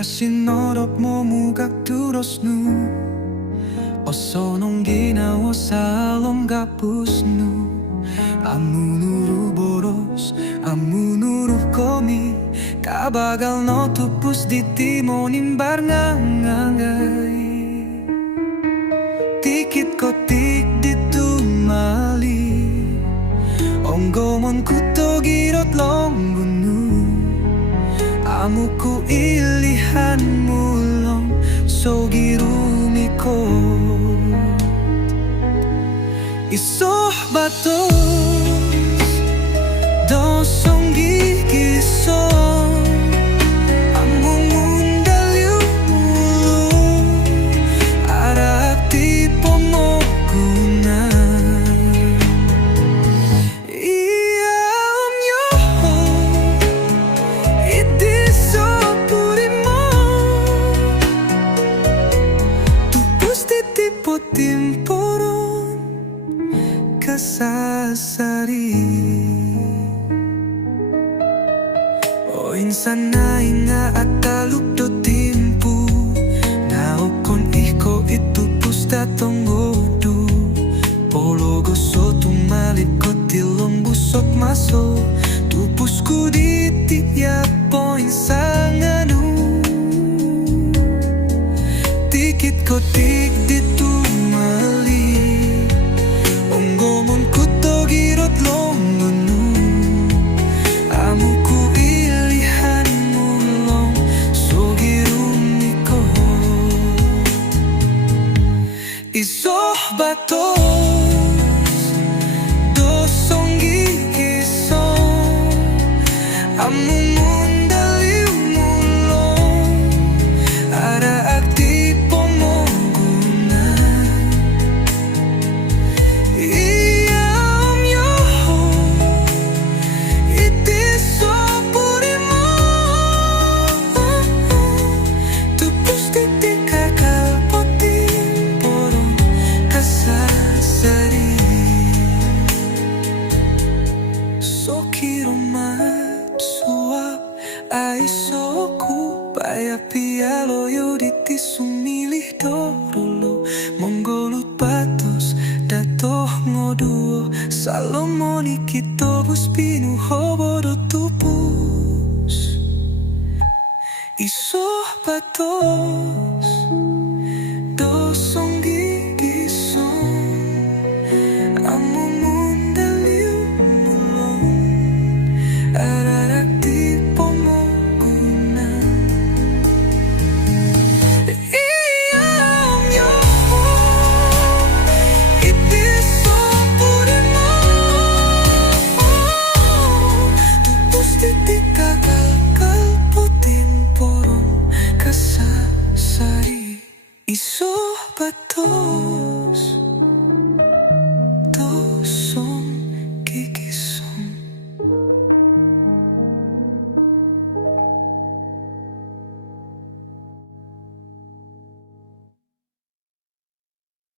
다시 너럽 모무각 들었누 어서 농기나워 살om gapusnu Amunuru boros, amunuru komi Kabagal no tupus di timonim barngangangay Tikit kotik ditumali Onggomon kutogirot longgunu Amuku ilihan mulong sogirumiko Isoh batos dosong gigison Amumundaliw mulong arati pomokuna Iyam yoho idiso purimo Tupus titipo timporon kasasari O insan na inga at taluk do timpu Naokon iko itupus datong odu Pologo so tumalit ko tilong busok maso Tupus ku di tiap poin sanganu Tikit ko tik ditumali Onggomon kutogirot longgonu Amuku ilihan mulong sogirumiko Isoh batos dosong gigison Amumundaliw mulong ara akti pomonggunan Iyam yoho itiso purimo Tupus titik kakal potim porong kasasari Sokiromat suap aisoku Paya pialo yuditi sumilih dorolo Monggolut batos datoh ngoduo Salomoni kitobus pinu hobodo tupus Isoh batos